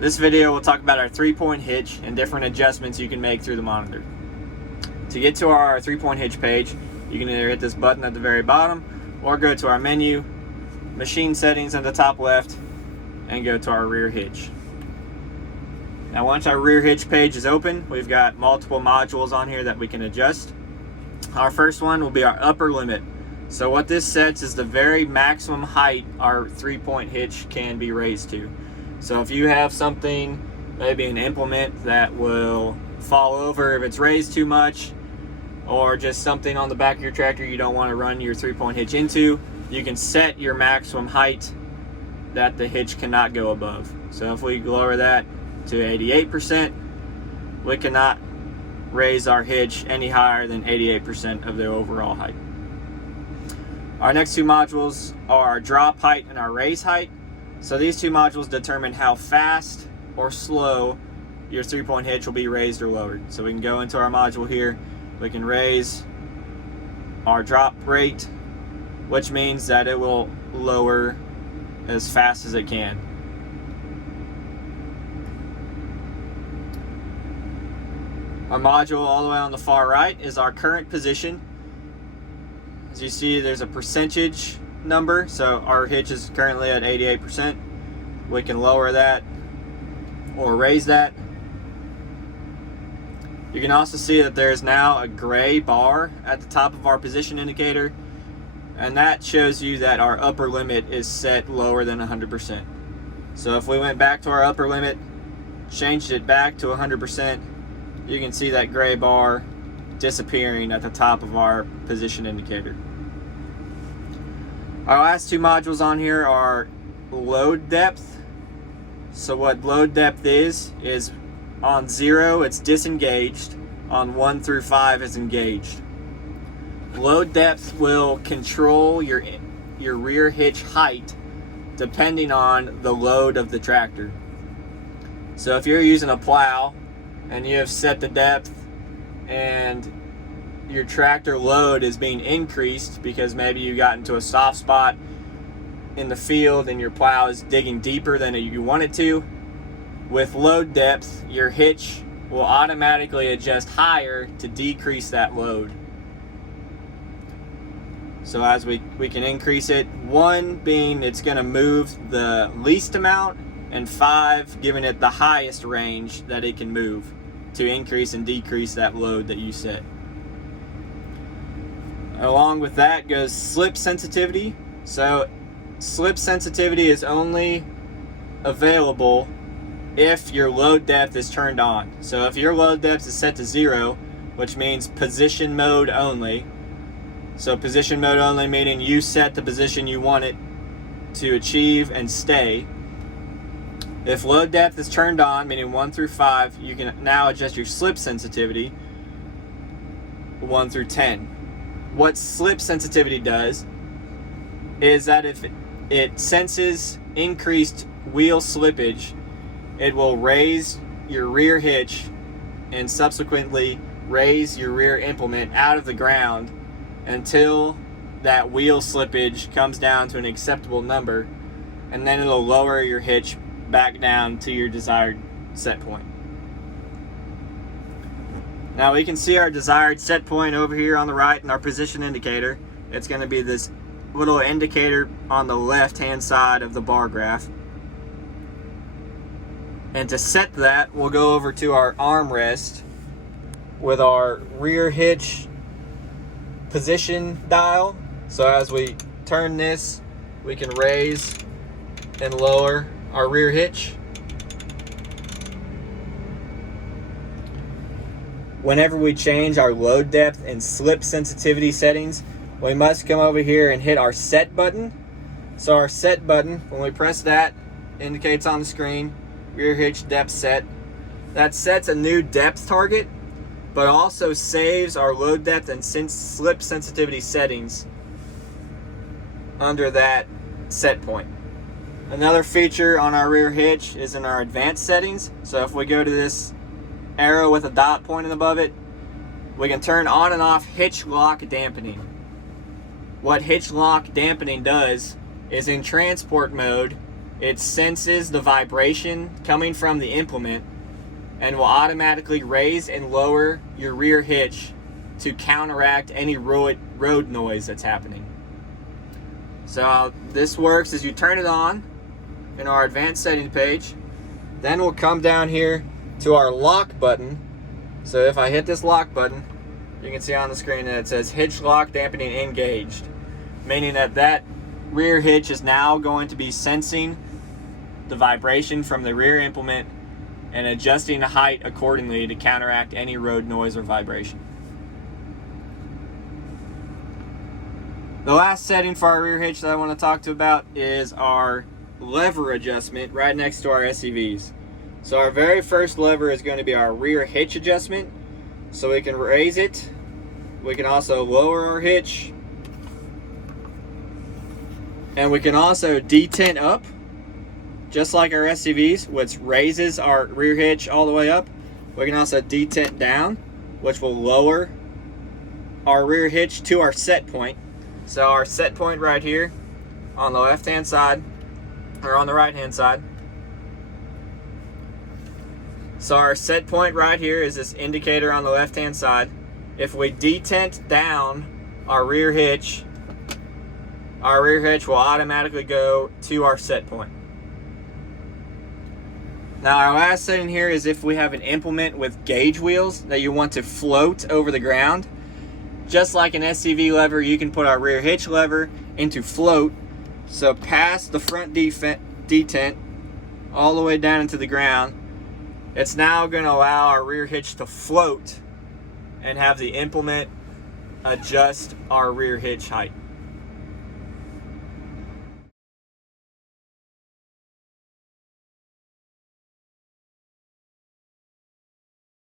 This video will talk about our 3-point hitch and different adjustments you can make through the monitor. To get to our 3-point hitch page, you can either hit this button at the very bottom or go to our menu, machine settings at the top left, and go to our rear hitch. Now once our rear hitch page is open, we've got multiple modules on here that we can adjust. Our first one will be our upper limit. So what this sets is the very maximum height our 3-point hitch can be raised to. So if you have something, maybe an implement that will fall over if it's raised too much, or just something on the back of your tractor you don't want to run your 3-point hitch into, you can set your maximum height that the hitch cannot go above. So if we lower that to 88%, we cannot raise our hitch any higher than 88% of the overall height. Our next two modules are our drop height and our raise height. So these two modules determine how fast or slow your 3-point hitch will be raised or lowered. So we can go into our module here, we can raise our drop rate, which means that it will lower as fast as it can. Our module all the way on the far right is our current position. As you see, there's a percentage number, so our hitch is currently at 88%. We can lower that or raise that. You can also see that there's now a gray bar at the top of our position indicator, and that shows you that our upper limit is set lower than 100%. So if we went back to our upper limit, changed it back to 100%, you can see that gray bar disappearing at the top of our position indicator. Our last two modules on here are load depth. So what load depth is on 0 it's disengaged, on 1 through 5 is engaged. Load depth will control your rear hitch height depending on the load of the tractor. So if you're using a plow and you have set the depth and your tractor load is being increased because maybe you got into a soft spot in the field and your plow is digging deeper than you want it to, with load depth your hitch will automatically adjust higher to decrease that load. So as we can increase it, 1 being it's going to move the least amount, and 5 giving it the highest range that it can move to increase and decrease that load that you set. Along with that goes slip sensitivity. So slip sensitivity is only available if your load depth is turned on. So if your load depth is set to 0, which means position mode only, so position mode only meaning you set the position you want it to achieve and stay. If load depth is turned on, meaning 1 through 5, you can now adjust your slip sensitivity 1 through 10. What slip sensitivity does is that if it senses increased wheel slippage, it will raise your rear hitch and subsequently raise your rear implement out of the ground until that wheel slippage comes down to an acceptable number, and then it'll lower your hitch back down to your desired set point. Now we can see our desired set point over here on the right in our position indicator. It's going to be this little indicator on the left hand side of the bar graph. And to set that, we'll go over to our armrest with our rear hitch position dial. So as we turn this, we can raise and lower our rear hitch. Whenever we change our load depth and slip sensitivity settings, we must come over here and hit our set button. So our set button, when we press that, indicates on the screen rear hitch depth set. That sets a new depth target, but also saves our load depth and slip sensitivity settings under that set point. Another feature on our rear hitch is in our advanced settings. So if we go to this arrow with a dot pointing above it, we can turn on and off hitch lock dampening. What hitch lock dampening does is in transport mode, it senses the vibration coming from the implement and will automatically raise and lower your rear hitch to counteract any road noise that's happening. So how this works is you turn it on in our advanced setting page. Then we'll come down here to our lock button. So if I hit this lock button, you can see on the screen that it says hitch lock dampening engaged, meaning that rear hitch is now going to be sensing the vibration from the rear implement and adjusting the height accordingly to counteract any road noise or vibration. The last setting for our rear hitch that I want to talk to about is our lever adjustment right next to our SCVs. So our very first lever is going to be our rear hitch adjustment. So we can raise it. We can also lower our hitch. And we can also detent up, just like our SCVs, which raises our rear hitch all the way up. We can also detent down, which will lower our rear hitch to our set point. So our set point right here on the left hand side, or on the right hand side. So our set point right here is this indicator on the left hand side. If we detent down our rear hitch will automatically go to our set point. Now our last setting here is if we have an implement with gauge wheels that you want to float over the ground. Just like an SCV lever, you can put our rear hitch lever into float. So past the front detent all the way down into the ground. It's now going to allow our rear hitch to float and have the implement adjust our rear hitch height.